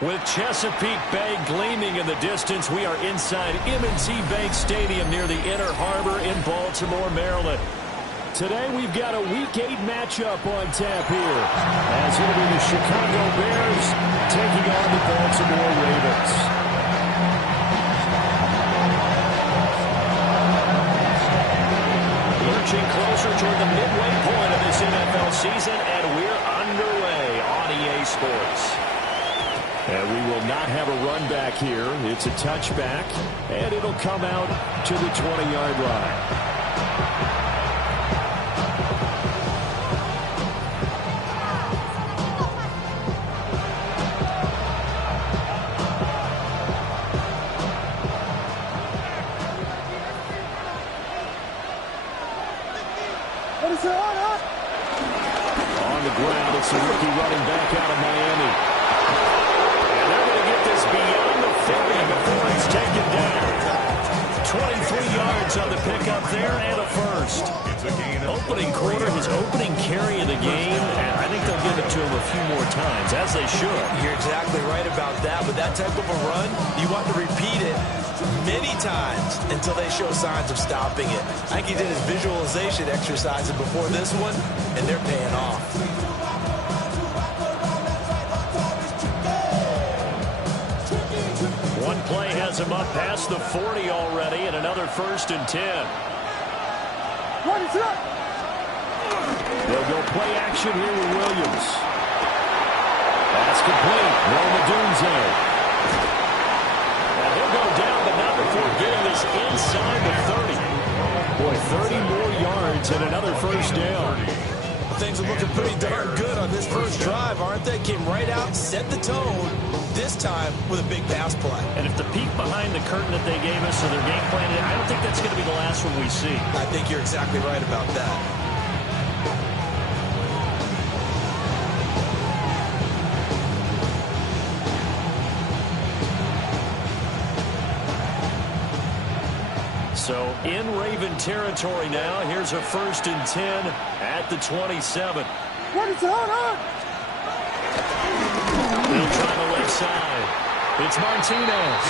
With Chesapeake Bay gleaming in the distance, we are inside M&T Bank Stadium near the Inner Harbor in Baltimore, Maryland. Today we've got a Week 8 matchup on tap here, as it'll be the Chicago Bears taking on the Baltimore Ravens. Lurching closer toward the midway point of this NFL season, and we're underway on EA Sports. And we will not have a run back here. It's a touchback, and it'll come out to the 20-yard line. On the ground, it's a rookie running back out of Miami. And they're going to get this beyond the 30 before it's taken down. 23 yards on the pickup there and a first. Opening quarter, his opening carry of the game, and I think they'll give it to him a few more times, as they should. You're exactly right about that. With that type of a run, you want to repeat it many times until they show signs of stopping it. I think he did his visualization exercises before this one, and they're paying off. One play has him up past the 40 already, and another 1st and 10. They'll go play action here with Williams. Pass complete. Roma Dunze. And he'll go down, but not before getting this inside the 30. Boy, 30 more yards and another 1st down. Things are looking pretty darn good on this first drive, aren't they? Came right out, set the tone, this time with a big pass play. And if the peek behind the curtain that they gave us or their game plan, I don't think that's going to be the last one we see. I think you're exactly right about that. So in Raven territory now. Here's a 1st and 10 at the 27. What is on? They'll try the left side. It's Martinez.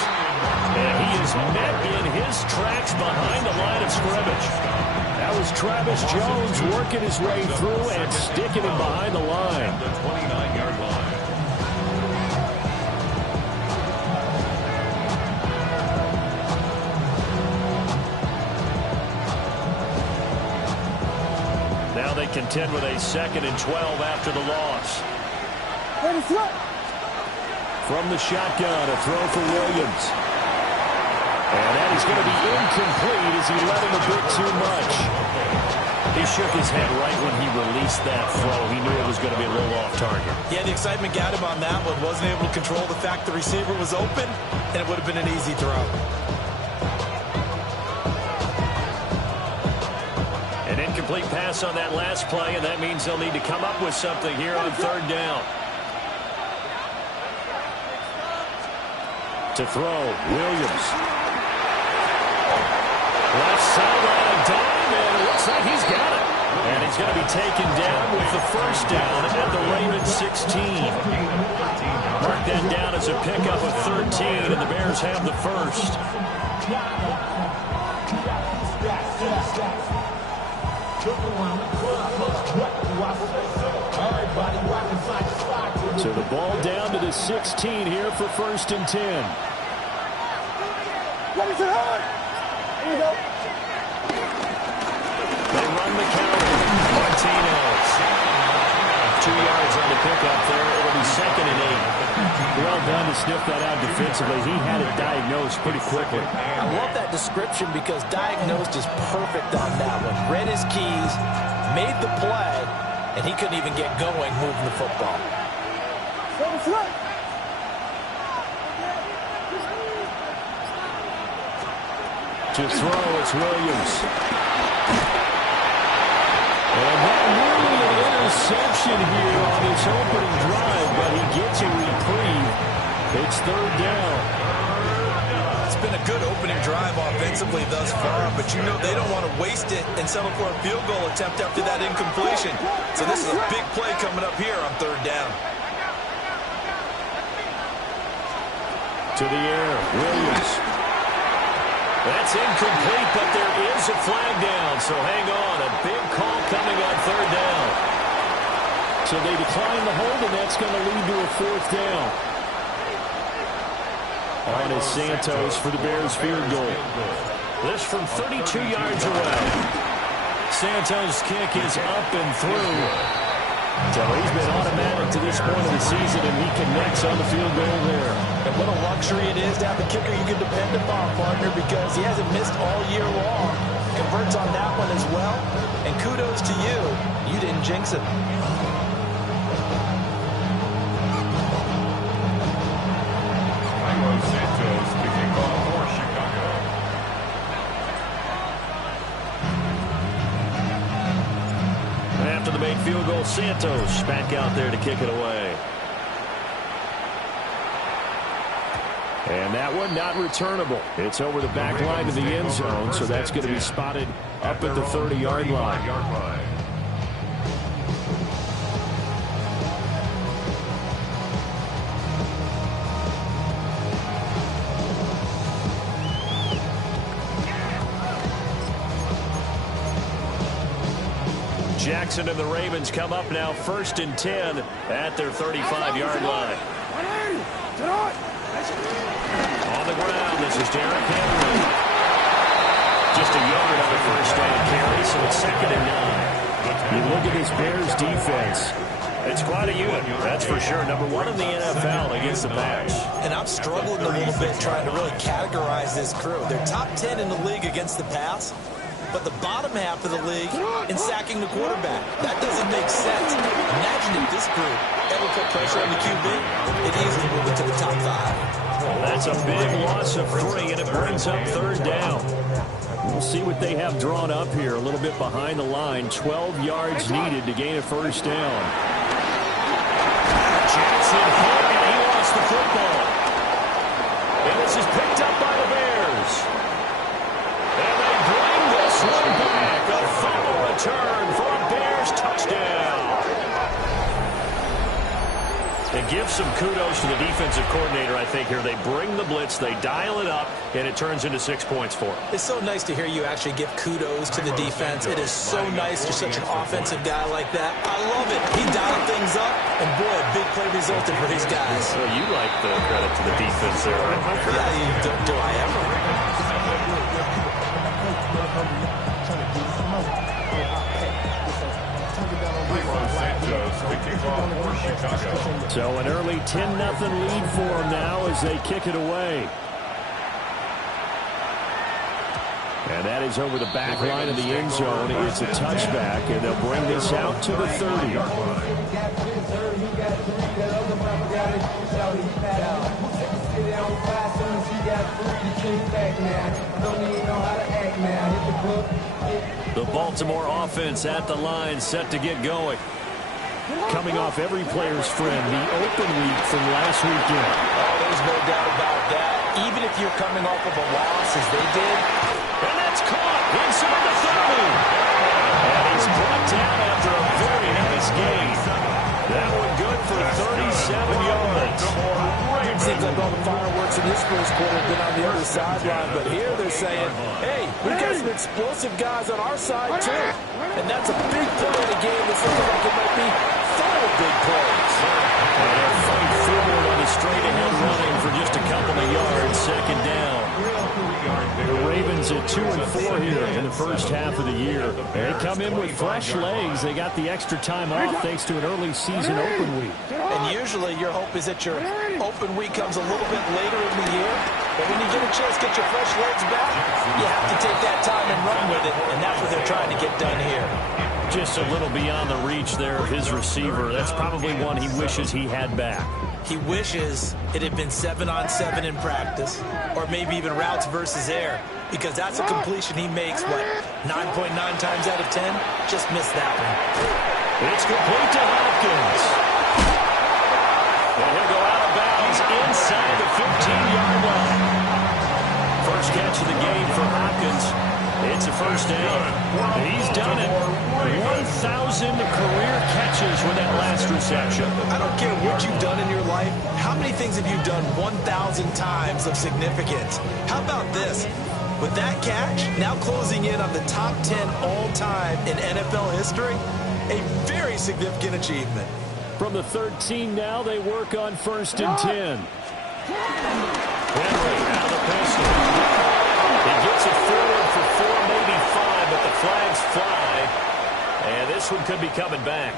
And he is met in his tracks behind the line of scrimmage. That was Travis Jones working his way through and sticking him behind the line. The 29-yard line. Now they contend with a 2nd and 12 after the loss. From the shotgun, a throw for Williams. And that is going to be incomplete as he let him a bit too much. He shook his head right when he released that throw. He knew it was going to be a little off target. Yeah, the excitement got him on that one. Wasn't able to control the fact the receiver was open, and it would have been an easy throw. An incomplete pass on that last play, and that means they'll need to come up with something here on 3rd down. To throw, Williams. Left sideline dive, and it looks like he's got it. And he's going to be taken down with the 1st down at the Ravens 16. Mark that down as a pickup of 13, and the Bears have the 1st. So the ball down to the 16 here for 1st and 10. Here you go. They run the counter. Martinez. 2 yards on the pickup there. It'll be 2nd and 8. Well done to sniff that out defensively. He had it diagnosed pretty quickly. I love that description because diagnosed is perfect on that one. Read his keys, made the play, and he couldn't even get going moving the football. To throw, it's Williams. And that nearly an interception here on his opening drive, but he gets a reprieve. It's 3rd down. It's been a good opening drive offensively thus far, but you know they don't want to waste it and settle for a field goal attempt after that incompletion. So this is a big play coming up here on 3rd down. to the air. Williams. That's incomplete, but there is a flag down, so hang on. A big call coming on third down. So they decline the hold, and that's going to lead to a fourth down. On is Santos for the Bears field goal. This from 32 yards away. Santos' kick is up and through. So he's been automatic to this point of the season, and he connects on the field goal there. And what a luxury it is to have a kicker you can depend upon, partner, because he hasn't missed all year long. Converts on that one as well. And kudos to you. You didn't jinx it. Santos kicking off for Chicago. After the made field goal, Santos back out there to kick it away. And that one not returnable. It's over the back line of the end zone, so that's going to be spotted up at the 30-yard line. Jackson and the Ravens come up now 1st and 10 at their 35-yard line. On the ground, this is Derrick Henry. Just a yard on the first down carry, so it's 2nd and 9. You look at this Bears defense. It's quite a unit, that's for sure. Number 1 in the NFL against the pass. And I'm struggling a little bit trying to really categorize this crew. They're top 10 in the league against the pass, but the bottom half of the league in sacking the quarterback. That doesn't make sense. Imagine if this group ever put pressure on the QB, it easily move it to the top 5. That's a big loss of 3, and it brings up 3rd down. We'll see what they have drawn up here. A little bit behind the line. 12 yards needed to gain a 1st down. Jackson hit, and he lost the football. And this is picked up by the Bears. And they bring this one back. A fumble return for a Bears touchdown. And give some kudos to the defensive coordinator, I think, here. They bring the blitz, they dial it up, and it turns into 6 points for them. It's so nice to hear you actually give kudos to the defense. It is so nice. You're such an offensive guy like that. I love it. He dialed things up, and boy, a big play resulted for these guys. Well, you like the credit to the defense there, right? Yeah, do I ever? So an early 10-0 lead for them now as they kick it away. And that is over the back line of the end zone. It's a touchback, and they'll bring this out to the 30. The Baltimore offense at the line, set to get going. Coming off every player's friend, the open week from last weekend. Oh, there's no doubt about that. Even if you're coming off of a loss, as they did. And that's caught inside the 30. And he's brought down after a very nice game. That one good for 37 yards. Seems like all the fireworks in this first quarter have been on the other sideline, but here they're saying, hey, we got some explosive guys on our side too. And that's a big play in a game that's looking like it might be full of big plays. And they'll fight forward on a straight-ahead running for just a couple of yards, 2nd down. The Ravens at 2-4 here in the first half of the year. They come in with fresh legs. They got the extra time off thanks to an early season open week. And usually your hope is that your open week comes a little bit later in the year. But when you get a chance to get your fresh legs back, you have to take that time and run with it. And that's what they're trying to get done here. Just a little beyond the reach there of his receiver. That's probably one he wishes he had back. He wishes it had been 7-on-7 in practice, or maybe even routes versus air, because that's a completion he makes, what, 9.9 times out of 10? Just missed that one. It's complete to Hopkins. And he'll go out of bounds inside the 15-yard line. First catch of the game for Hopkins. It's a 1st down. He's done it. 1,000 career catches catches with that last reception. I don't care what you've done in your life. How many things have you done 1,000 times of significance? How about this? With that catch, now closing in on the top 10 all-time in NFL history, a very significant achievement. From the 13 now, they work on 1st and 10. Henry out of the pistol. He gets it forward for 4, maybe 5, but the flags fly. And this one could be coming back.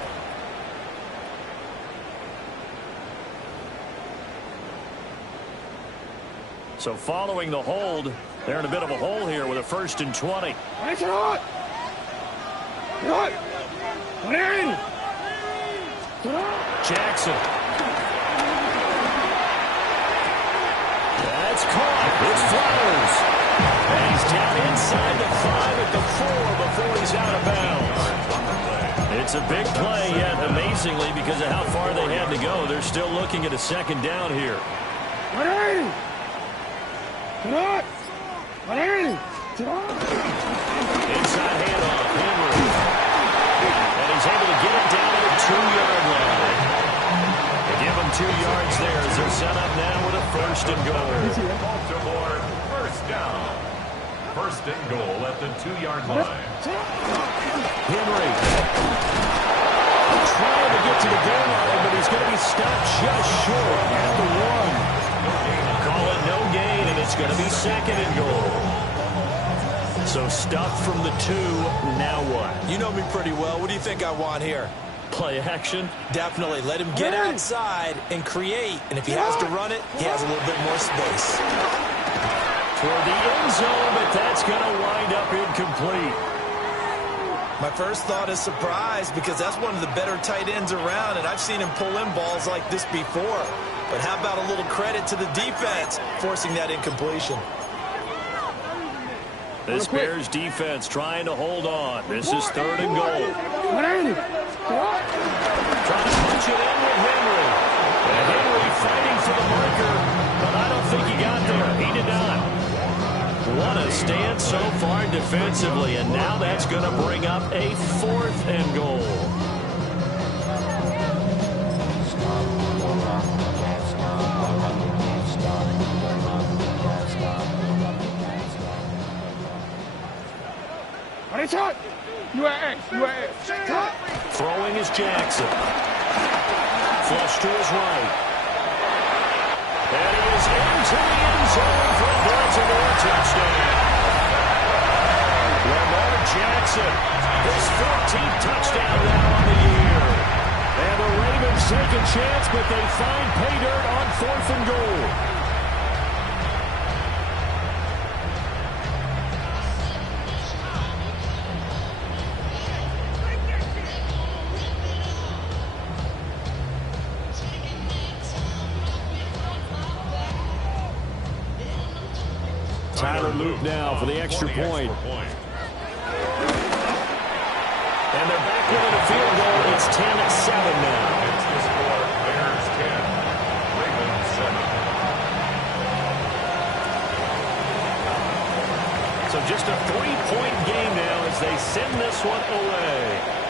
So following the hold, they're in a bit of a hole here with a 1st and 20. Jackson. That's caught. It's Flowers. And he's down inside the 5 at the 4 before he's out of bounds. It's a big play, yet amazingly, because of how far they had to go, they're still looking at a 2nd down here. Inside handoff, Henry. And he's able to get it down to the 2-yard line. They give him 2 yards there as they're set up now with a 1st and goal. Baltimore, 1st down. 1st and goal at the 2-yard line. Henry trying to get to the goal line, but he's going to be stopped just short at the 1. Call it no gain, and it's going to be 2nd and goal. So stuffed from the 2, now what? You know me pretty well. What do you think I want here? Play action? Definitely. Let him get outside and create. And if he has to run it, he has a little bit more space. Toward the end zone, but that's going to wind up incomplete. My first thought is surprise because that's one of the better tight ends around, and I've seen him pull in balls like this before. But how about a little credit to the defense forcing that incompletion? This Bears defense trying to hold on. This is 3rd and goal. Trying to punch it in with Henry. And Henry fighting for the marker, but I don't think he got there. He did not. What a stand so far defensively, and now that's going to bring up a 4th and goal. Throwing is Jackson. Flush to his right. And he is into the end zone for a Baltimore touchdown. Lamar Jackson, his 14th touchdown now on the year. And the Ravens take a chance, but they find pay dirt on 4th and goal. Tyler Luke now for the extra point. And they're back within a field goal. It's 10-7 now. It's the score, Bears 10, Ravens 7. So just a 3-point game now as they send this one away.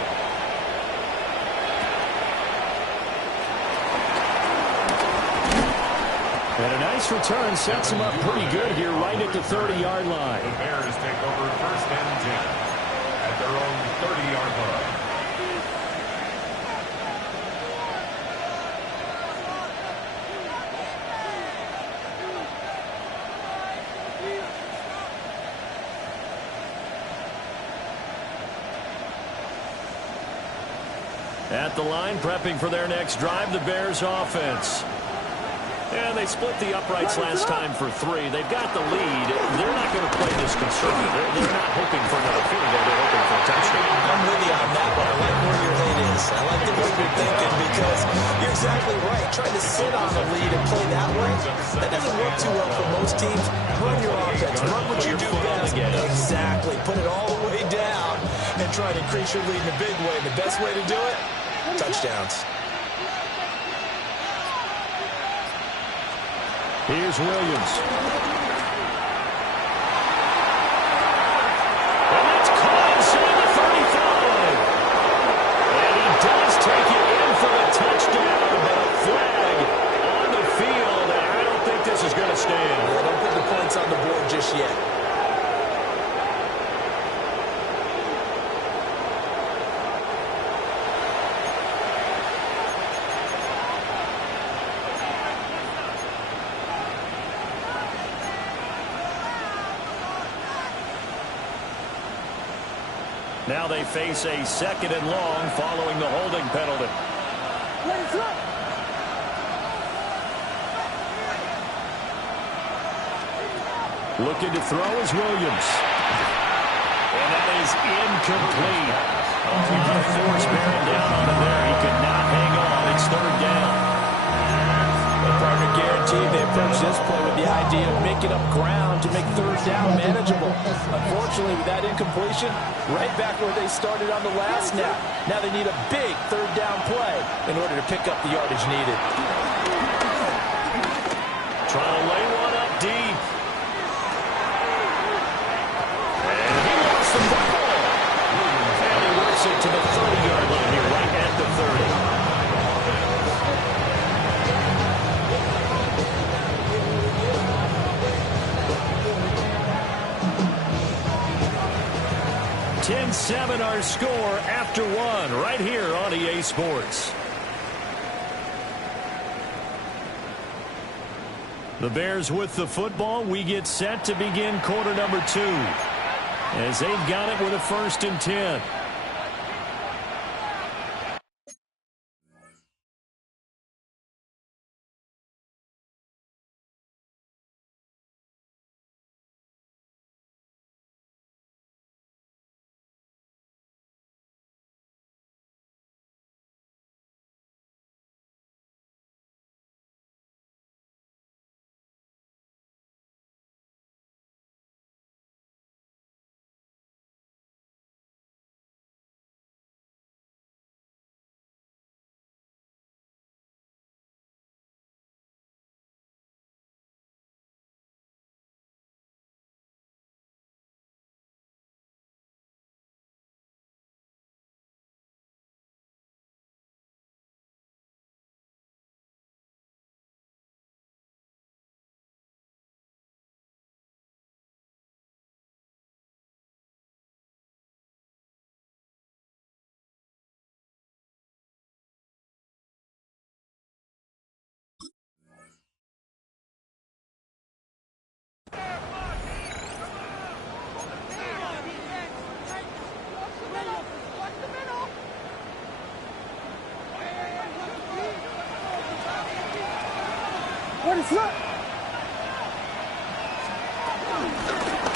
And a nice return sets him up pretty good here right at the 30-yard line. The Bears take over 1st and 10 at their own 30-yard line. At the line, prepping for their next drive, the Bears offense. And they split the uprights last time for 3. They've got the lead. They're not going to play this conservative. They're not hoping for another field goal. They're hoping for a touchdown. I'm with you on that one. I like where your head is. I like the way you're thinking because you're exactly right. Trying to sit on the lead and play that way, that doesn't work too well for most teams. Run your offense. Run what you do best. Exactly. Put it all the way down and try to increase your lead in a big way. The best way to do it, touchdowns. Here's Williams. And that's caught inside the 35. And he does take Now they face a 2nd and long following the holding penalty. Looking to throw is Williams. And that is incomplete. The force bearing down on him there. He could not hang on. It's 3rd down. The partner guaranteed they approach this play with the idea of making up ground to make 3rd down manageable. Unfortunately, with that incompletion, right back where they started on the last snap. Now they need a big 3rd down play in order to pick up the yardage needed. Trying to lay one up deep. And he lost the football. And he works it to the 30-yard line here, right at the 30. Ten-7 our score after 1 right here on EA Sports. The Bears with the football. We get set to begin quarter number 2 as they've got it with a 1st and 10.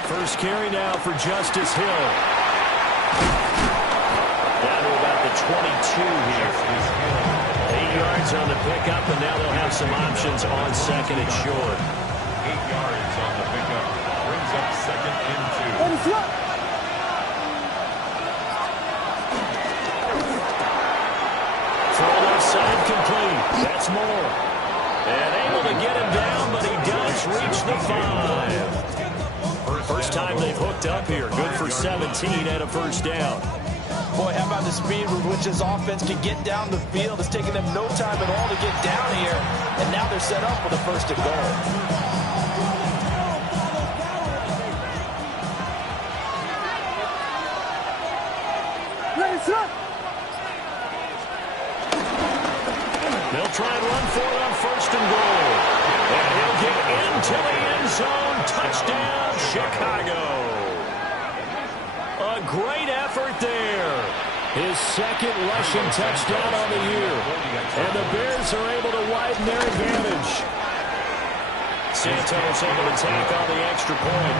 First carry now for Justice Hill. Down to about the 22 here. 8 yards on the pickup, and now they'll have some options on 2nd and short. 8 yards on the pickup. Brings up 2nd and 2. Throw left side complete. That's Moore. And able to get him down, but he does reach the 5. First time they've hooked up here. Good for 17 and a 1st down. Boy, how about the speed with which this offense can get down the field? It's taken them no time at all to get down here. And now they're set up with a 1st and goal. They'll try and run for it on 1st and goal. And he'll get into the end zone. Touchdown, Chicago. A great effort there. His 2nd rushing touchdown on the year. And the Bears are able to widen their advantage. Santos able to tack on the extra point.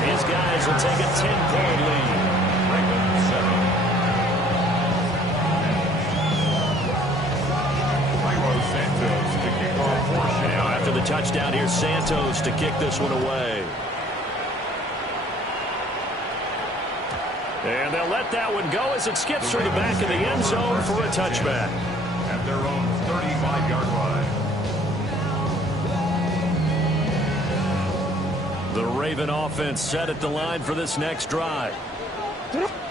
And his guys will take a 10-point lead. Now after the touchdown, here's Santos to kick this one away. And they'll let that one go as it skips through the back of the end zone for a touchback. At their own 35-yard line. The Raven offense set at the line for this next drive.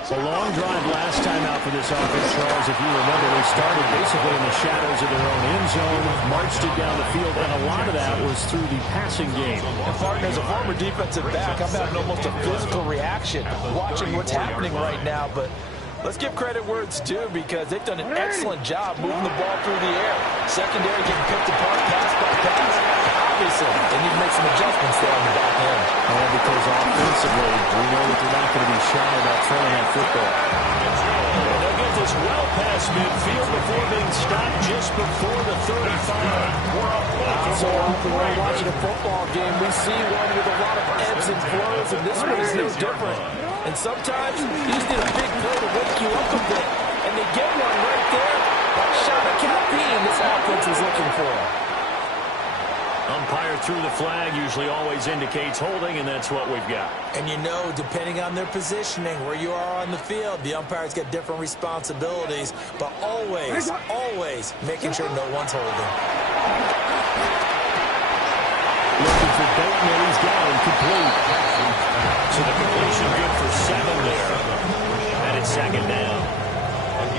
A long drive last time out for this offense, Charles. If you remember, they started basically in the shadows of their own end zone, marched it down the field, and a lot of that was through the passing game. And partner, as a former defensive back, I'm having almost a physical reaction watching what's happening right now. But let's give credit where it's due, because they've done an excellent job moving the ball through the air. Secondary getting picked apart pass by pass. obviously, they need to make some adjustments there on the back end. And because offensively, we know that they're not going to be shy about throwing that football. And they'll get this well past midfield before being stopped just before the 35. So often when we're watching a football game, we see one with a lot of ebbs and flows, and this one is no different. And sometimes you just need a big play to wake you up a bit, and they get one right there. That shot of caffeine this offense was looking for. Umpire threw the flag, usually always indicates holding, and that's what we've got. And you know, depending on their positioning, where you are on the field, the umpires get different responsibilities, but always, always making sure no one's holding. Looking for Bateman, he's got him complete. So the completion good for 7 there. And it's second down.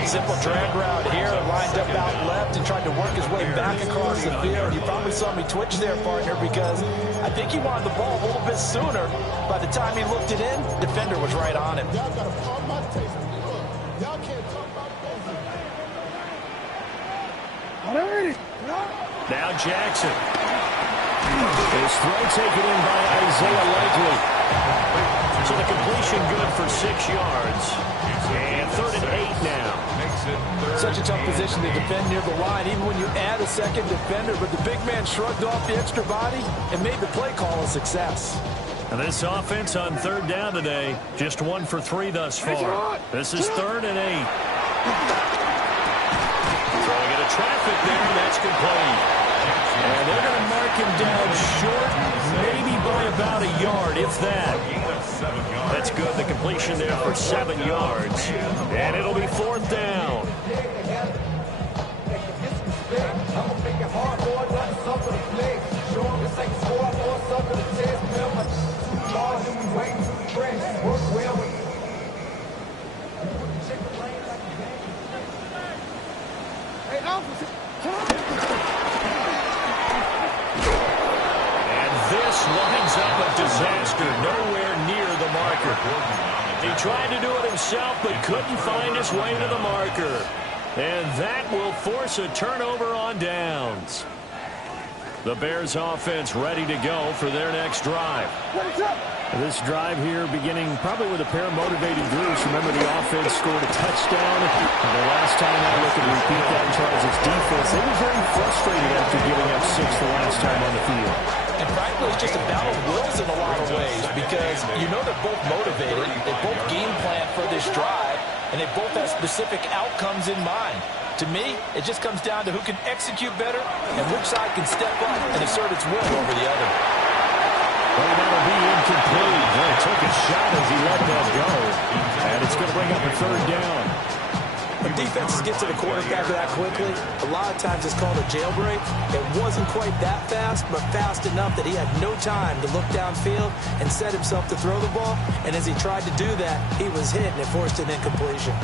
Simple drag route here, lined up out left and tried to work his way back across the field. You probably saw me twitch there, partner, because I think he wanted the ball a little bit sooner. By the time he looked it in, the defender was right on him. Now Jackson. His throw taken in by Isaiah Likely. So the completion good for 6 yards. And 3rd and 8 now. Such a tough position to defend near the line, even when you add a second defender. But the big man shrugged off the extra body and made the play call a success. And this offense on 3rd down today, just 1 for 3 thus far. This is 3rd and 8. Throwing into traffic there, and that's complete. And they're going to mark him down short, maybe by about a yard, if that. That's good, the completion there for 7 yards. And it'll be 4th down. This lines up a disaster nowhere near the marker. He tried to do it himself but couldn't find his way to the marker. And that will force a turnover on downs. The Bears offense ready to go for their next drive. This drive here beginning probably with a pair of motivated groups. Remember, the offense scored a touchdown. And the last time I look at repeat that Charles' defense, they were very frustrated after giving up 6 the last time on the field. And frankly, it's just a battle of wills in a lot of ways, because you know they're both motivated, they both game plan for this drive, and they both have specific outcomes in mind. To me, it just comes down to who can execute better and which side can step up and assert its will over the other. Well, that'll be incomplete. He took a shot as he let that go. And it's going to bring up a 3rd down. When defenses get to the quarterback that quickly, a lot of times it's called a jailbreak. It wasn't quite that fast, but fast enough that he had no time to look downfield and set himself to throw the ball. And as he tried to do that, he was hit and it forced an incompletion.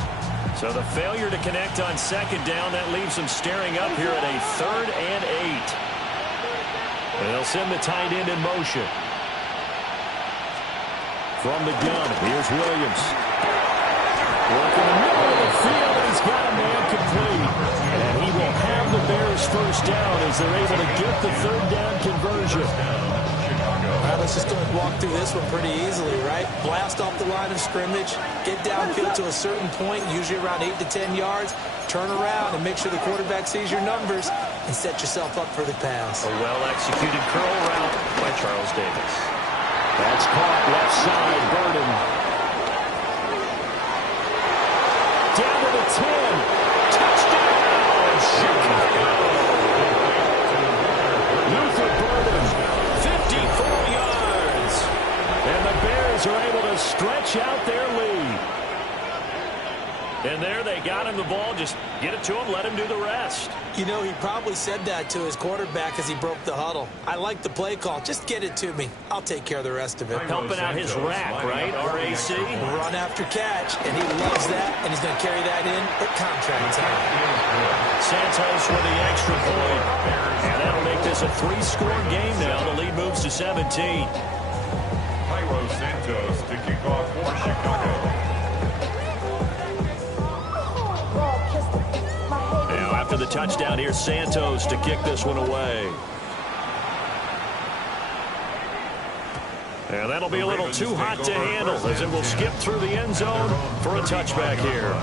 So the failure to connect on 2nd down, that leaves him staring up here at a 3rd and 8. And they'll send the tight end in motion. From the gun, here's Williams. Working the middle of the field, he's got a man complete. And he will have the Bears first down as they're able to get the 3rd down conversion. All right, let's just go and walk through this one pretty easily, right? Blast off the line of scrimmage, get downfield to a certain point, usually around 8 to 10 yards, turn around and make sure the quarterback sees your numbers and set yourself up for the pass. A well-executed curl route by Charles Davis. That's caught left side, Burden. Down to the 10. Touchdown, Chicago. Luther Burden, 54 yards. And the Bears are able to stretch out their lead. And there they got him the ball. Just get it to him, let him do the rest. You know, he probably said that to his quarterback as he broke the huddle. I like the play call. Just get it to me. I'll take care of the rest of it. Helping out his rack, right? RAC. Run after catch, and he loves that, and he's going to carry that in at contract time. Santos with the extra point. And that'll make this a 3-score game now. The lead moves to 17. Cairo Santos to kick off for Chicago. Now after the touchdown, here's Santos to kick this one away. And that'll be a little too hot to handle as it will skip through the end zone for a touchback here.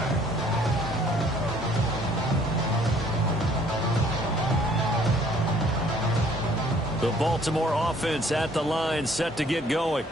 The Baltimore offense at the line, set to get going.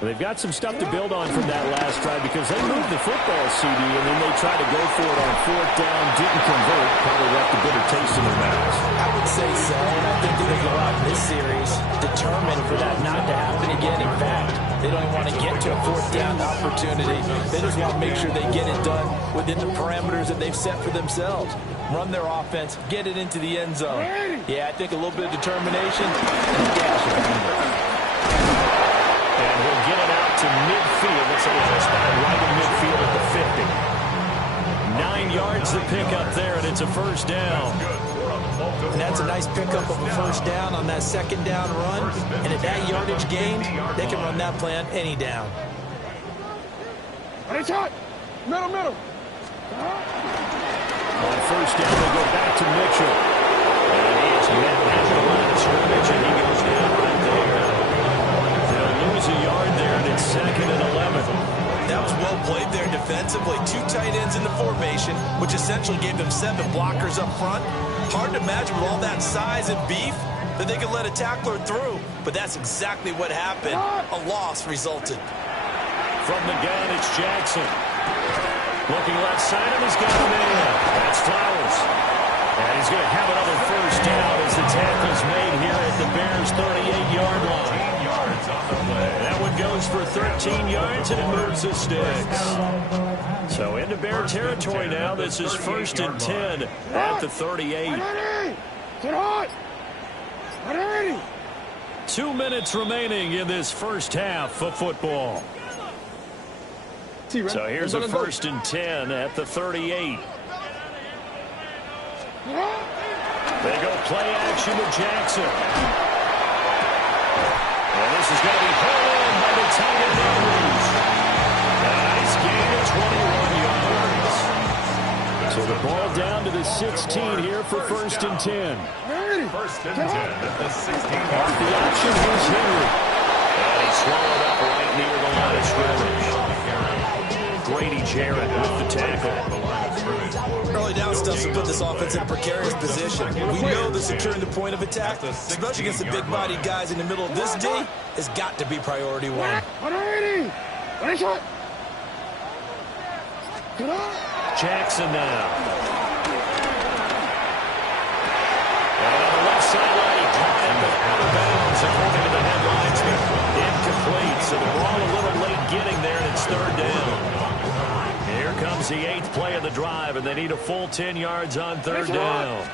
They've got some stuff to build on from that last drive because they moved the football, CD, and then they tried to go for it on 4th down, didn't convert, probably left a bitter taste in their mouths. I would say so, and I think they're going to go out in this series determined for that not to happen again. In fact, they don't even want to get to a 4th down opportunity. They just want to make sure they get it done within the parameters that they've set for themselves. Run their offense, get it into the end zone. Yeah, I think a little bit of determination and a dash of anger. And he'll get it out to midfield. Looks like it's spot right in midfield at the 50. 9 yards to pick up there, and it's a first down. And that's a nice pickup of a first down on that 2nd down run. And at that yardage gained, they can run that play on any down. Ready, shot. Middle. On first down, they go back to Mitchell. And he is met at the line of scrimmage, and he goes down right there. They'll lose a yard there, and it's 2nd and 11. That was well played there defensively. 2 tight ends in the formation, which essentially gave them 7 blockers up front. Hard to imagine with all that size and beef that they could let a tackler through. But that's exactly what happened. A loss resulted. From the gun, it's Jackson. Looking left side, and he's got a man. That's Flowers. And he's going to have another first down as the tackle's made here at the Bears' 38-yard line. That one goes for 13 yards, and it moves the sticks. So into Bear territory now. This is 1st and 10 at the 38. Get hot. 2 minutes remaining in this first half of football. So here's a 1st and 10 at the 38. They go play action with Jackson. And this is going to be pulled in by the tight end Andrews. A nice gain of 21 yards. So the ball down to the 16 here for 1st and 10. 1st and 10 at the 16. Off the option, here's Henry. And he swallowed up right near the line of scrimmage. Grady Jarrett with the tackle. Early down stuff to put this offense in a precarious position. We know that securing the point of attack, especially against the big-bodied guys in the middle of this D, has got to be priority 1. 180. Ready, shot. Get up. Jackson now. And on the left sideline, he caught him out of bounds, according to the headlines. Incomplete, so they're all a little late getting there, and it's 3rd down. Here comes the 8th play of the drive, and they need a full 10 yards on 3rd down.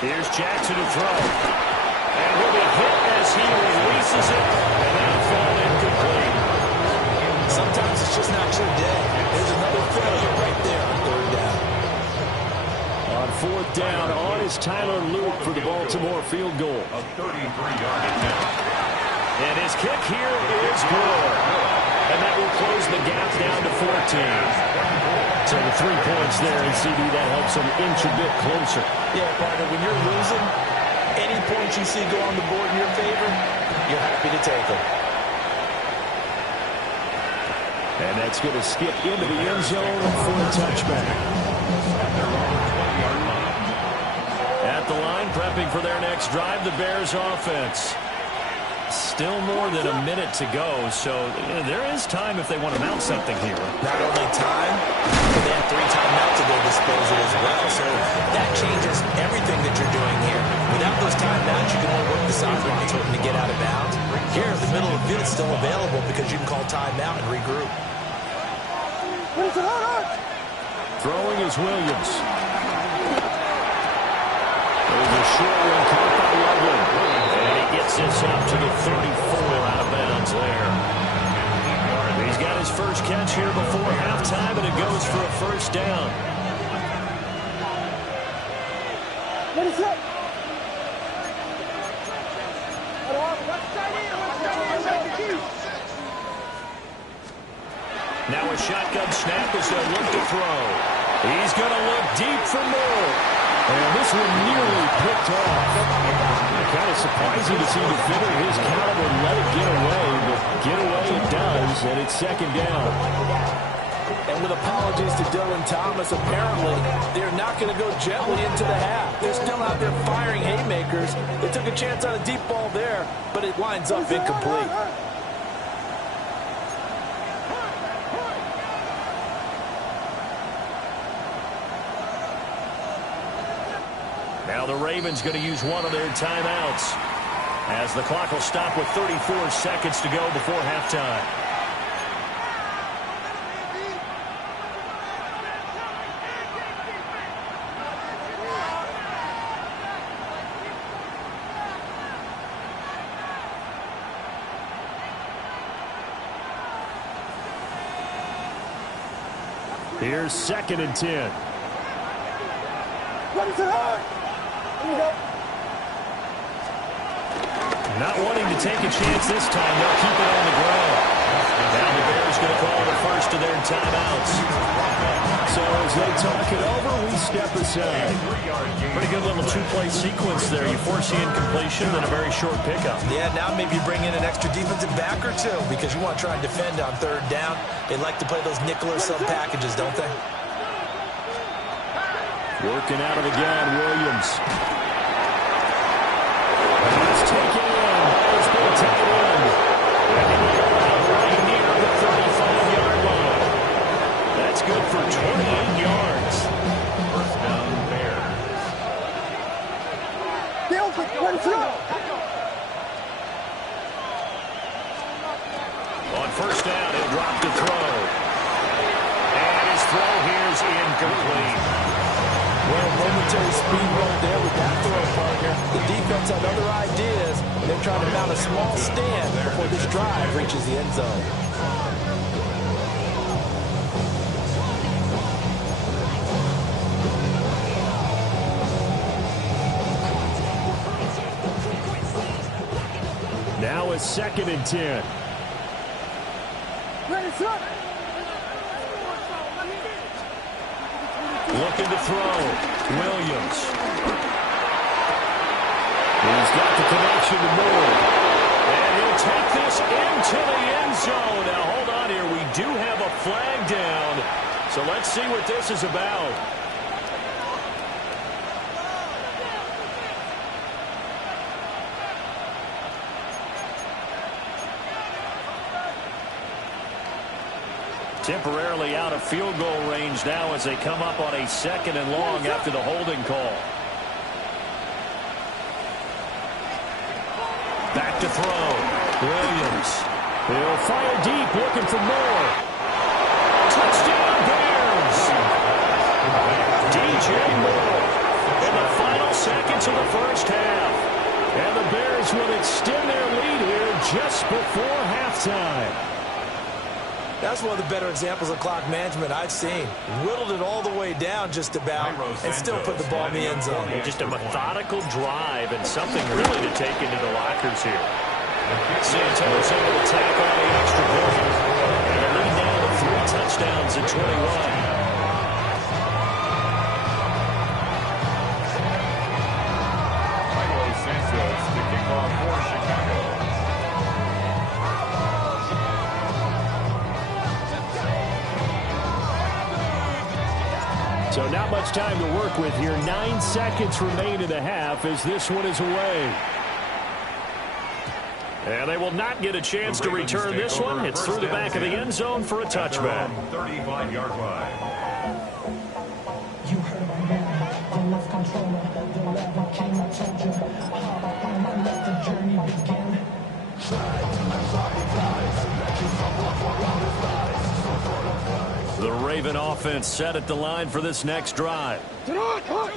Here's Jackson to throw. And will be hit as he releases it, and that'll fall incomplete. Sometimes it's just not your day. There's another failure right there on 3rd down. On 4th down, on is Tyler Luke for the Baltimore field goal. A 33-yard attempt. And his kick here is good. And that will close the gap down to 14. So the 3 points there, and CD, that helps them inch a bit closer. Yeah, partner, when you're losing, any points you see go on the board in your favor, you're happy to take them. And that's going to skip into the end zone for a touchback. At the line, prepping for their next drive, the Bears offense. Still more than a minute to go, so there is time if they want to mount something here. Not only time, but they have 3 timeouts at their disposal as well, so that changes everything that you're doing here. Without those timeouts, you can only work the sidelines hoping to get out of bounds. Here, the middle of the field is still available because you can call timeout and regroup. Throwing is Williams. There's a short one caught by Loveland. And he gets this up to the 34 out of bounds there. He's got his first catch here before halftime, and it goes for a first down. Ready, set. Now a shotgun snap as they'll look to throw. He's going to look deep for more. And this one nearly picked off. Kind of surprising to see the defender his caliber let it get away, but get away it does, and it's second down. And with apologies to Dylan Thomas, apparently they're not going to go gently into the half. They're still out there firing haymakers. They took a chance on a deep ball there, but it winds up incomplete. Now the Ravens going to use one of their timeouts as the clock will stop with 34 seconds to go before halftime. Here's 2nd and 10. Not wanting to take a chance this time, they'll keep it on the ground. Now the Bears going to call the first of their timeouts. So as they talk it over, we step aside. Pretty good little two-play sequence there. You force the incompletion, then a very short pickup. Yeah, now maybe you bring in an extra defensive back or two because you want to try and defend on 3rd down. They like to play those nickel or sub packages, don't they? Working out of the gun, Williams. Let's take it in. It's been tight end. Right near the 35-yard line. That's good for 28 yards. First down, Bears. On first down, he'll drop to throw. And his throw here's incomplete. Well, momentary speed roll there with that throw, partner. The defense had other ideas. They're trying to mount a small stand before this drive reaches the end zone. Now it's 2nd and 10. Looking to throw. Williams. He's got the connection to Moore. And he'll take this into the end zone. Now, hold on here. We do have a flag down. So let's see what this is about. Temporarily out of field goal range now as they come up on a 2nd and long after the holding call. Back to throw. Williams. He'll fire deep, looking for more. Touchdown Bears! DJ Moore in the final seconds of the first half. And the Bears will extend their lead here just before halftime. That's one of the better examples of clock management I've seen. Whittled it all the way down just about and still put the ball in the end zone. Just a methodical drive and something really to take into the lockers here. Santos able to tack on the extra point. And a lead down to 3 touchdowns at 21. Santos to kick off for Chicago. So not much time to work with here. 9 seconds remain in the half as this one is away. And they will not get a chance to return this one. It's through the back of the end zone for a touchback. 35-yard line. You heard my man, the left controller, the lever king, I told you. Hard up on my left, the journey begin. The Raven offense set at the line for this next drive.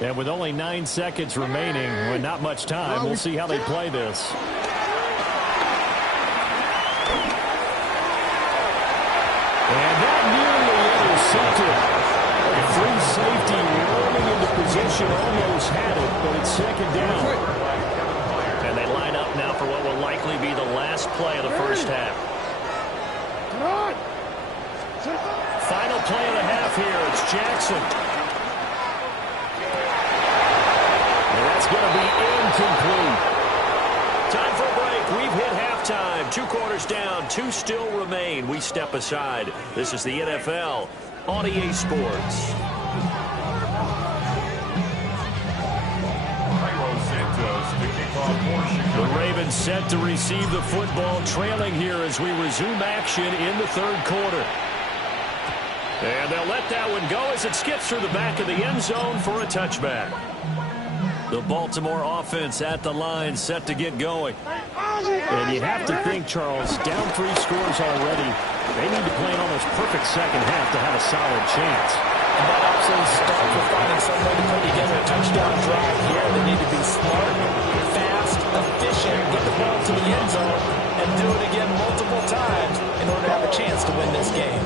And with only 9 seconds remaining, with not much time, we'll see how they play this. And that nearly intercepted. A free safety rolling into position, almost had it, but it's 2nd down. And they line up now for what will likely be the last play of the first half. Final play of the half here. It's Jackson. 2 quarters down, 2 still remain. We step aside. This is the NFL on EA Sports. The Ravens set to receive the football, trailing here as we resume action in the 3rd quarter. And they'll let that one go as it skips through the back of the end zone for a touchback. The Baltimore offense at the line, set to get going. And you have to think, Charles, down 3 scores already. They need to play an almost perfect second half to have a solid chance. And that absolutely starts with finding some way to put together a touchdown drive here. They need to be smart, fast, efficient, get the ball to the end zone, and do it again multiple times in order to have a chance to win this game.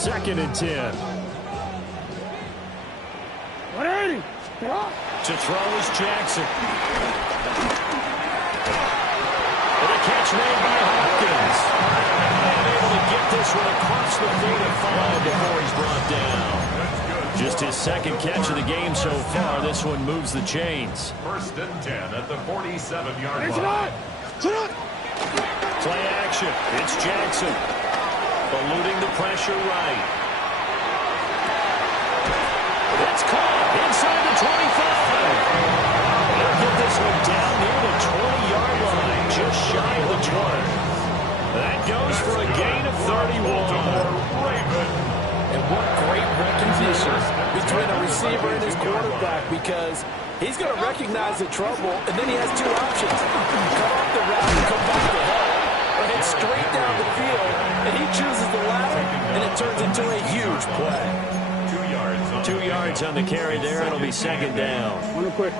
2nd and 10. 180. To throw is Jackson. And a catch made by Hopkins. And able to get this one across the 45 before he's brought down. Just his 2nd catch of the game so far. This one moves the chains. 1st and 10 at the 47-yard line. Play action. It's Jackson. Eluding the pressure right. It's caught inside the 25. They'll get this one down near the 20-yard line, just shy of the 20. That goes for a gain of 31. And what great recognition between a receiver and his quarterback, because he's going to recognize the trouble, and then he has 2 options. Cut off the route and come back to help, or head straight down the field, and he chooses the latter, and it turns into a huge play. 2 yards on the carry there. It'll be 2nd down. Real quick.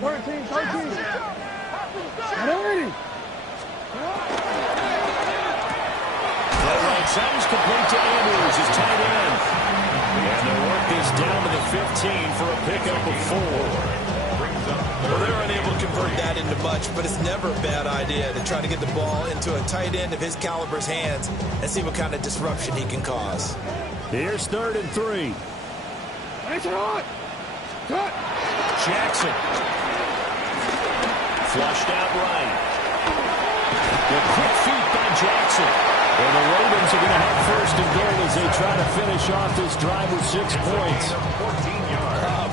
13. 180. Right side is complete to Andrews, his tight end. And they'll work this down to the 15 for a pickup of 4. Well, they're unable to convert that into much, but it's never a bad idea to try to get the ball into a tight end of his caliber's hands and see what kind of disruption he can cause. Here's 3rd and 3. Jackson. Flushed out right. The quick feet by Jackson. And the Ravens are going to have 1st and goal as they try to finish off this drive with 6 points.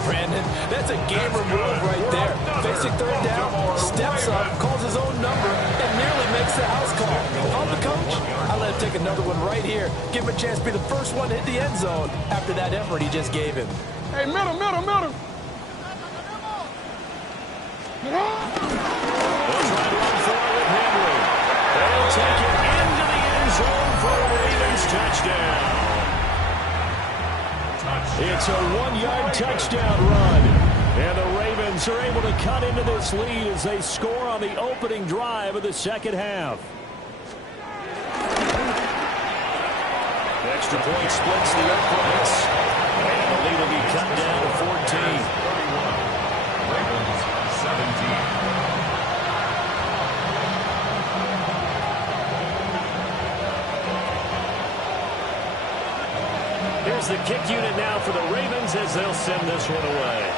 Brandon, that's a gamer move right there. Facing 3rd down, steps up, calls his own number, and nearly makes the house call. If I'm the coach, I let him take another one right here. Give him a chance to be the first one to hit the end zone after that effort he just gave him. Hey, middle. They'll try to run forward with Henry. They'll take it into the end zone for a Ravens touchdown. It's a 1-yard touchdown run. And the Ravens are able to cut into this lead as they score on the opening drive of the 2nd half. Extra point splits the uprights. And the lead will be cut down to 14. 31. Ravens 17. Here's the kick unit now for the Ravens as they'll send this one away.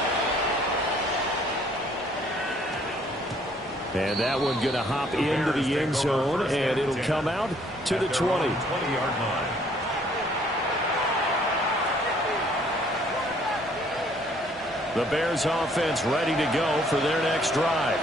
And that one going to hop into the end zone, and it'll come out to the 20. 20-yard line. The Bears offense ready to go for their next drive.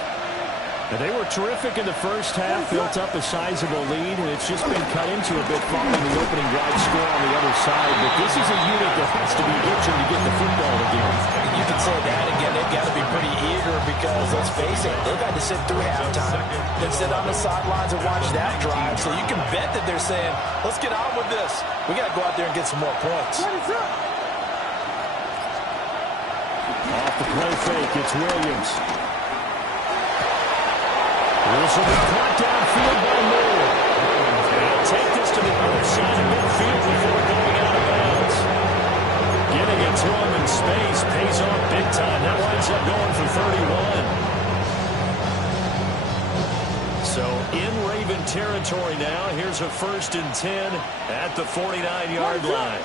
And they were terrific in the first half, built up a sizable lead, and it's just been cut into a bit following the opening drive score on the other side. But this is a unit that has to be itching to get the football again. You can say that again. They've got to be pretty eager because, let's face it, they've had to sit through halftime, then sit on the sidelines and watch that drive. So you can bet that they're saying, let's get on with this. We got to go out there and get some more points. Off the play fake, it's Williams. This will be caught downfield by Moore. They'll take this to the other side of midfield before going out of bounds. Getting it to him in space pays off big time. That winds up going for 31. So in Raven territory now. Here's a 1st and 10 at the 49-yard line.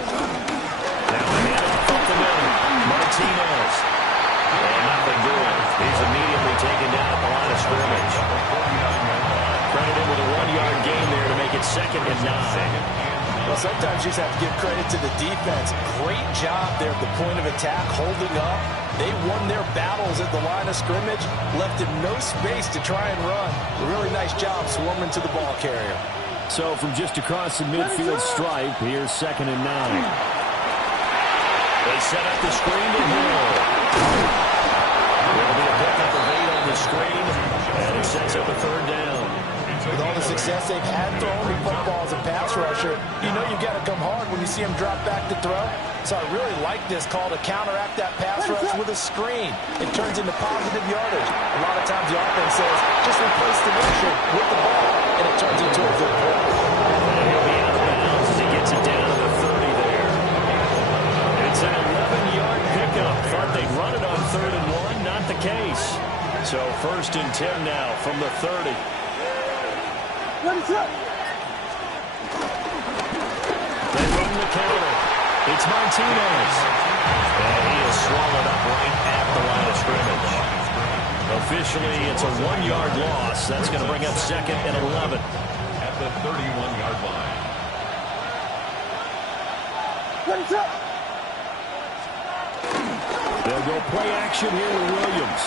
Now a handoff up the middle. Martinez. And nothing doing. He's immediately taken down at the line of scrimmage. Credited with a 1-yard gain there to make it 2nd and 9. Well, sometimes you just have to give credit to the defense. Great job there at the point of attack, holding up. They won their battles at the line of scrimmage, left him no space to try and run. A really nice job swarming to the ball carrier. So from just across the midfield stripe, here's 2nd and 9. They set up the screen to Hill. There'll be a pickup of 8 on the screen, and it sets up a 3rd down. With all the success they've had throwing the football as a pass rusher, you know you've got to come hard when you see him drop back to throw. So I really like this call to counteract that pass rush with a screen. It turns into positive yardage. A lot of times the offense says, just replace the rusher with the ball, and it turns into a good play. And he'll be out of bounds as he gets it down to the 30 there. It's an 11-yard pickup. Thought they'd run it on 3rd and 1. Not the case. So 1st and 10 now from the 30. They run the counter. It's Martinez. And he is swallowed up right at the line of scrimmage. Officially, it's a 1-yard loss. That's going to bring up 2nd and 11. At the 31-yard line. They'll go play action here to Williams.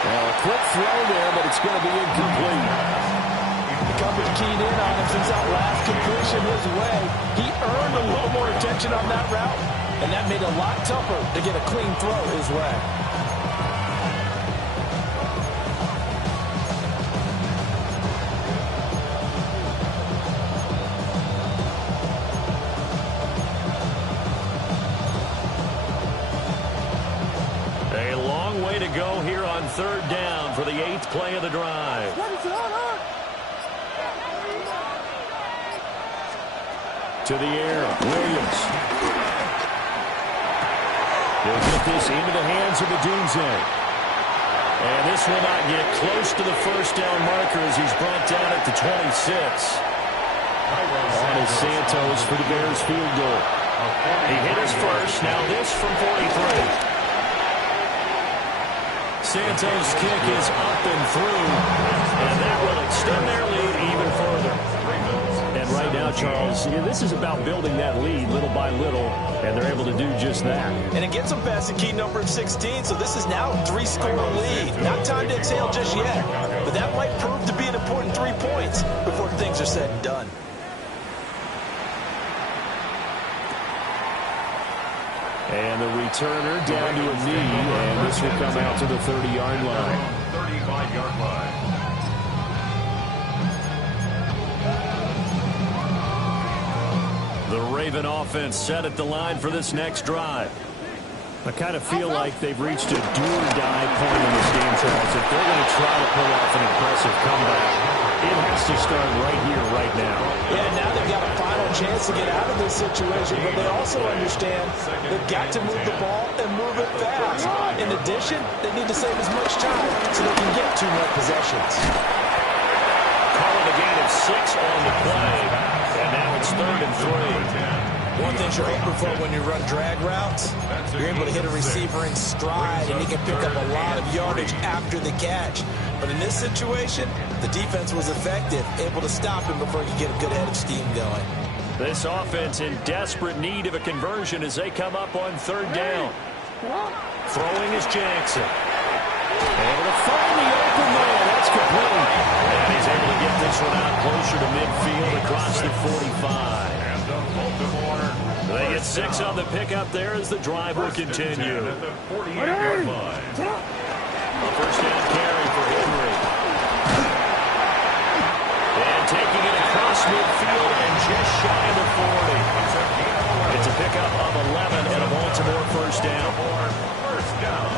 Well, a quick throw there, but it's going to be incomplete. Coverage keyed in on him since that last completion his way. He earned a little more attention on that route, and that made it a lot tougher to get a clean throw his way. A long way to go here on 3rd down for the 8th play of the drive. To the air, Williams. He'll get this into the hands of Adunze. And this will not get close to the 1st down marker as he's brought down at the 26. On is Santos for the Bears field goal. He hit his first, now this from 43. Santos' kick is up and through, and that will extend their lead even further. And right now, Charles, this is about building that lead little by little, and they're able to do just that. And it gets them past the key number of 16, so this is now a 3-score lead. Not time to exhale just yet, but that might prove to be an important 3 points before things are said and done. And the returner down to a knee, and this will come out to the 30-yard line. 35-yard line. The Raven offense set at the line for this next drive. I kind of feel like they've reached a do-or-die point in this game, Charles. If they're going to try to pull off an impressive comeback, it has to start right here, right now. Yeah, now they've got a final chance to get out of this situation, but they also understand they've got to move the ball and move it fast. In addition, they need to save as much time so they can get 2 more possessions. Calling a gain of 6 on the play, and now it's 3rd and 3. One thing you're hoping for when you run drag routes, you're able to hit a receiver in stride, and he can pick up a lot of yardage after the catch. But in this situation, the defense was effective, able to stop him before he could get a good head of steam going. This offense in desperate need of a conversion as they come up on 3rd down. Throwing is Jackson. Able to find the open man. That's complete. And he's able to get this one out closer to midfield across the 45. They get 6 on the pickup there as the drive will continue. At the 48-yard line. A 1st down carry for Henry. And taking it across midfield and just shy of the 40. It's a pickup of 11 and a Baltimore 1st down. 1st down.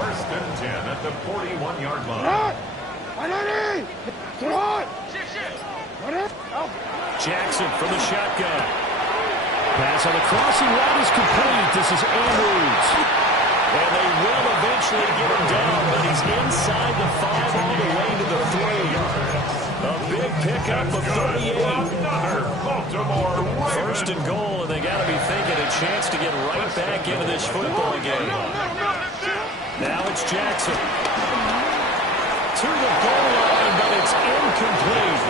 1st and 10 at the 41-yard line. Jackson from the shotgun. Pass on the crossing route is complete. This is Andrews. And they will eventually get him down, but he's inside the 5 all the way to the 3. A big pickup of 38. Another Baltimore Ravens. 1st and goal, and they got to be chance to get right back into this football game. Now it's Jackson. To the goal line, but it's incomplete.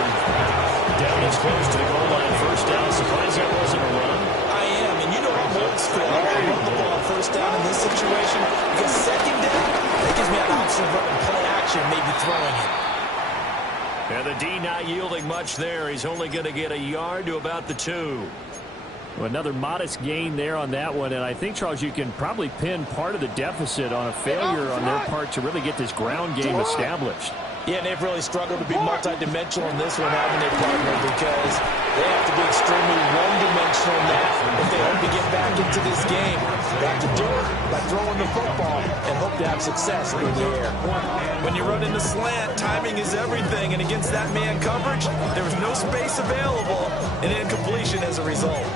Down as close to the goal line. First down. Surprised that wasn't a run. I am, and you know I'm old school. I want to run the ball first down in this situation because second down, that gives me an option of running play action, maybe throwing it. And the D not yielding much there. He's only going to get a yard to about the 2. Well, another modest gain there on that one, and I think, Charles, you can probably pin part of the deficit on a failure on their part to really get this ground game established. Yeah, and they've really struggled to be multidimensional in this one, haven't they, partner? Because they have to be extremely one-dimensional now if they hope to get back into this game. They have to do it by throwing the football and hope to have success through the air. When you run in the slant, timing is everything, and against that man coverage, there was no space available, and incompletion as a result.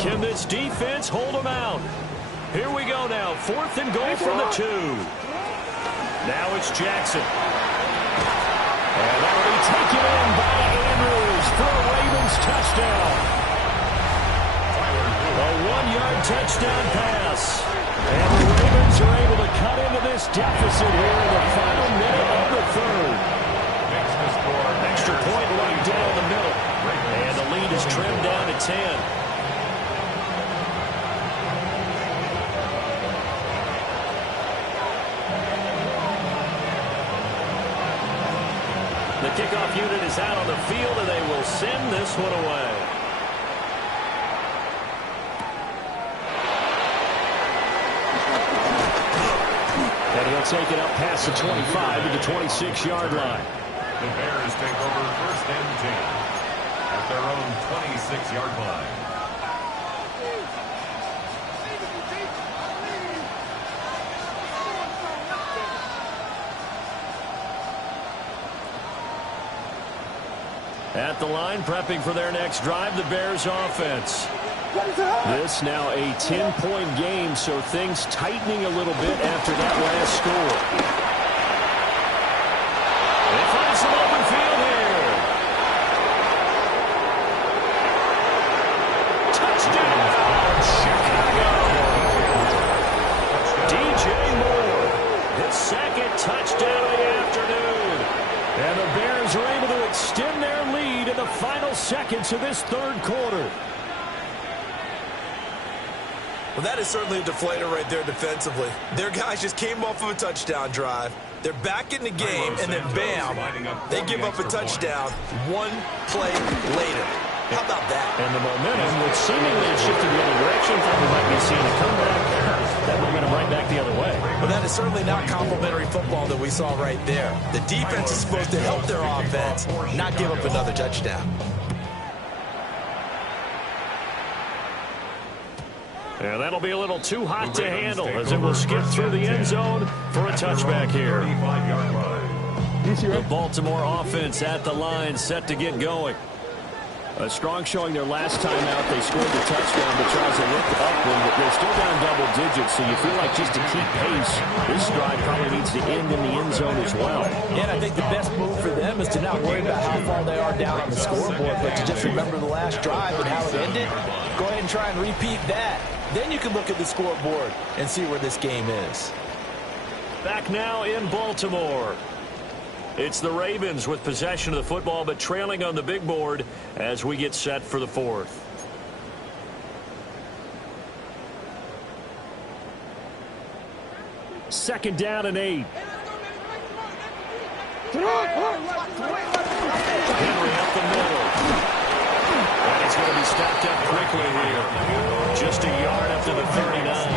Can this defense hold them out? Here we go now. 4th and goal from the 2. Now it's Jackson. And that'll be taken in by Andrews for a Ravens touchdown. A 1-yard touchdown pass. And the Ravens are able to cut into this deficit here in the final minute of the 3rd. Extra point right down the middle. And the lead is trimmed down to 10. The kickoff unit is out on the field, and they will send this one away. And he'll take it up past the 25 to the 26-yard line. The Bears take over 1st and 10 at their own 26-yard line. At the line, prepping for their next drive, the Bears offense. This now a 10-point game, so things tightening a little bit after that last score. They find some open field here. Touchdown, Chicago. DJ Moore, his 2nd touchdown of the afternoon. And the Bears are able to extend their lead in the final seconds of this 3rd quarter. Well, that is certainly a deflator right there defensively. Their guys just came off of a touchdown drive. They're back in the game, and then bam, they give up a touchdown 1 play later. How about that? And the momentum, which seemingly had shifted the other direction, thought we might be seeing a comeback. That momentum right back the other way. Well, that is certainly not complimentary football that we saw right there. The defense is supposed to help their offense, not give up another touchdown. Yeah, that'll be a little too hot to handle as it will skip through the end zone for a touchback here. The Baltimore offense at the line, set to get going. A strong showing their last time out. They scored the touchdown, but Charles, they looked upward. They're still down double digits, so you feel like just to keep pace, this drive probably needs to end in the end zone as well. And I think the best move for them is to not worry about how far they are down on the scoreboard, but to just remember the last drive and how it ended. Go ahead and try and repeat that. Then you can look at the scoreboard and see where this game is. Back now in Baltimore. It's the Ravens with possession of the football, but trailing on the big board as we get set for the 4th. Second down and 8. Henry up the middle. And he's going to be stopped up quickly here. Just a yard up to the 39.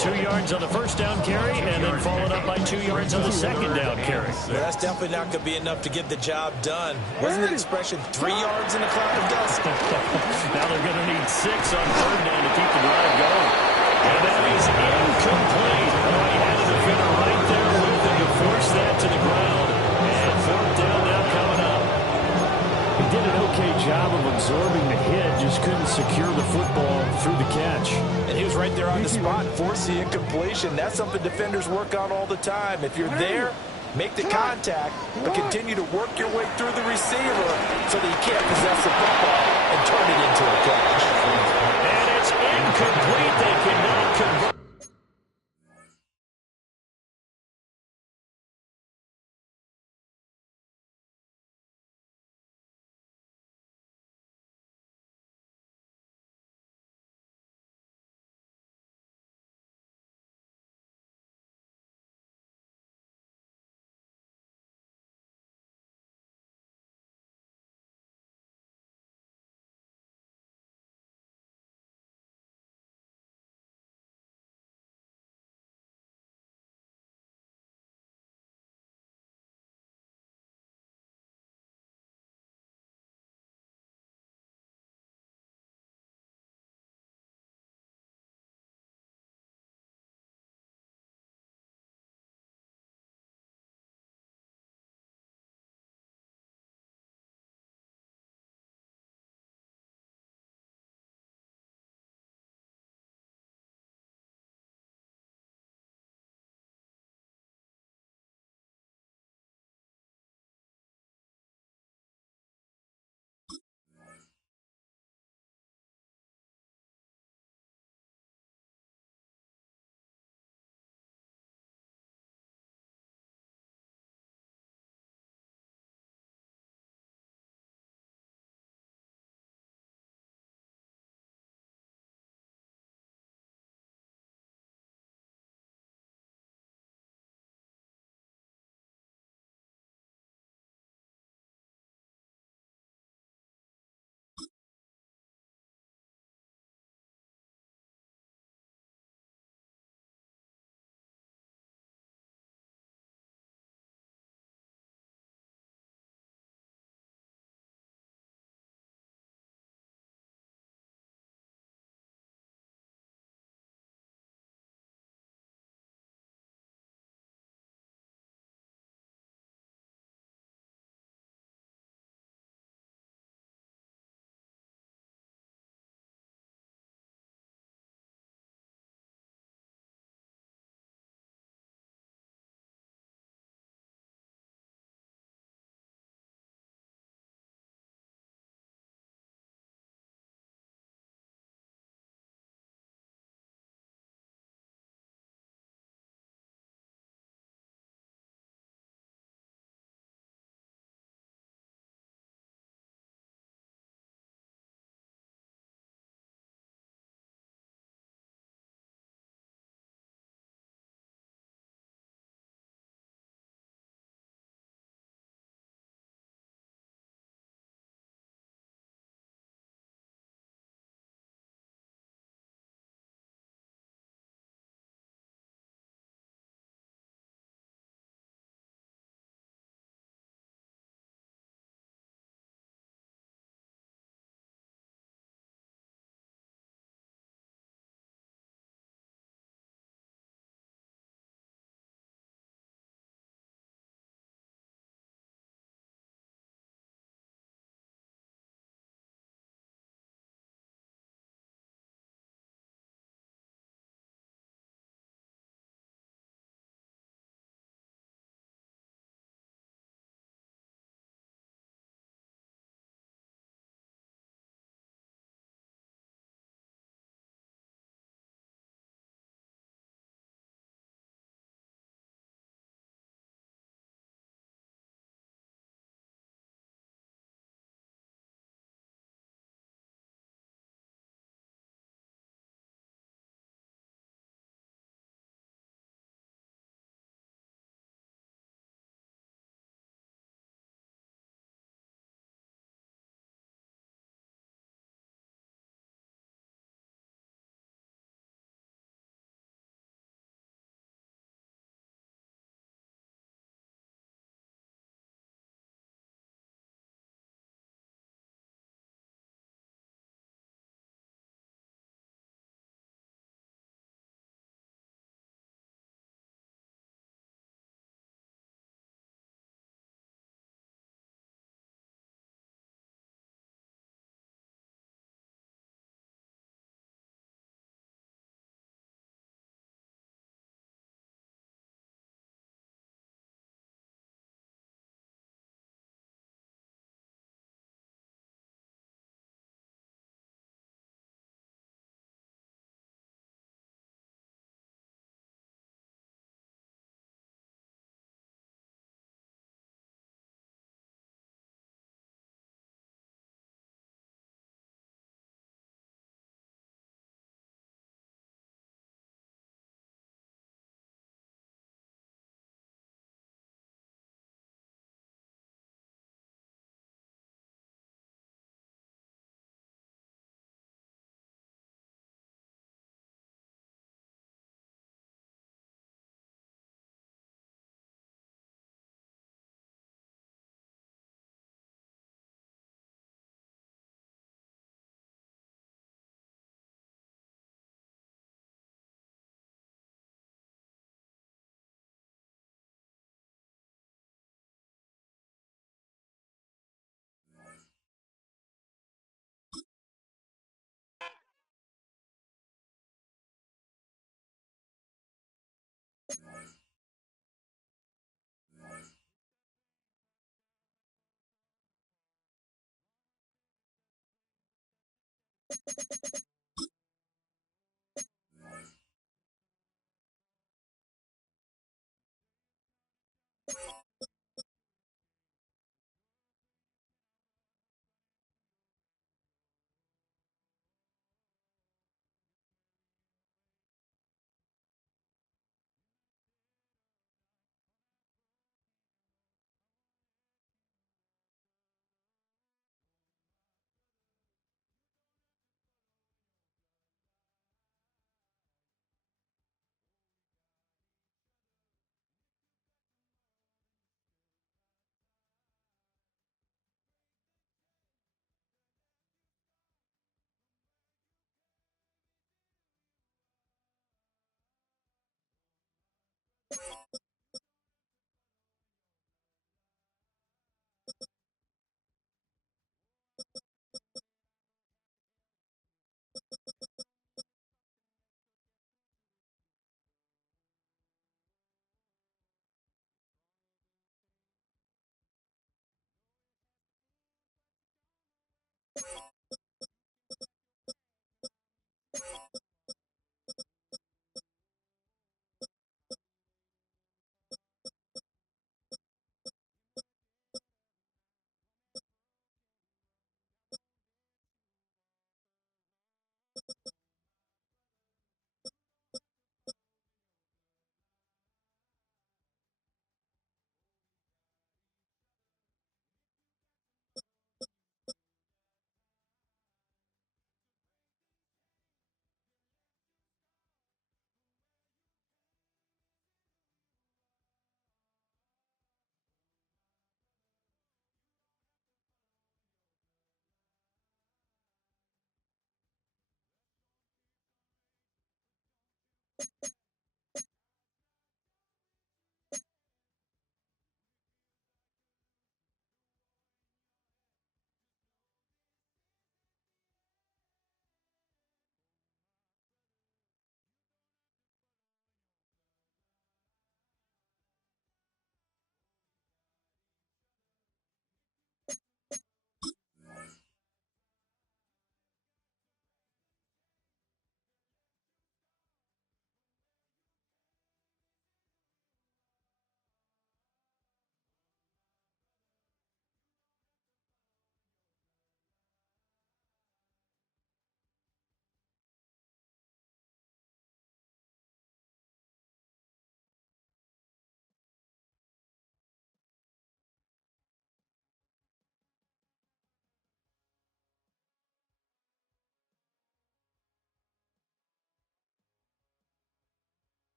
2 yards on the first down carry, and then followed up by 2 yards on the second down carry. Well, that's definitely not going to be enough to get the job done. Wasn't the expression 3 yards in a cloud of dust? Now they're going to need 6 on 3rd down to keep the drive going. And that is incomplete. Oh, he had a defender right there with him to force that to the ground. And 4th down now coming up. He did an okay job of absorbing the hit, just couldn't secure the football through the catch. And he was right there on the spot, force the incompletion. That's something defenders work on all the time. If you're there, Make the contact, but continue to work your way through the receiver so that you can't possess the football and turn it into a catch. And it's incomplete. They cannot convert.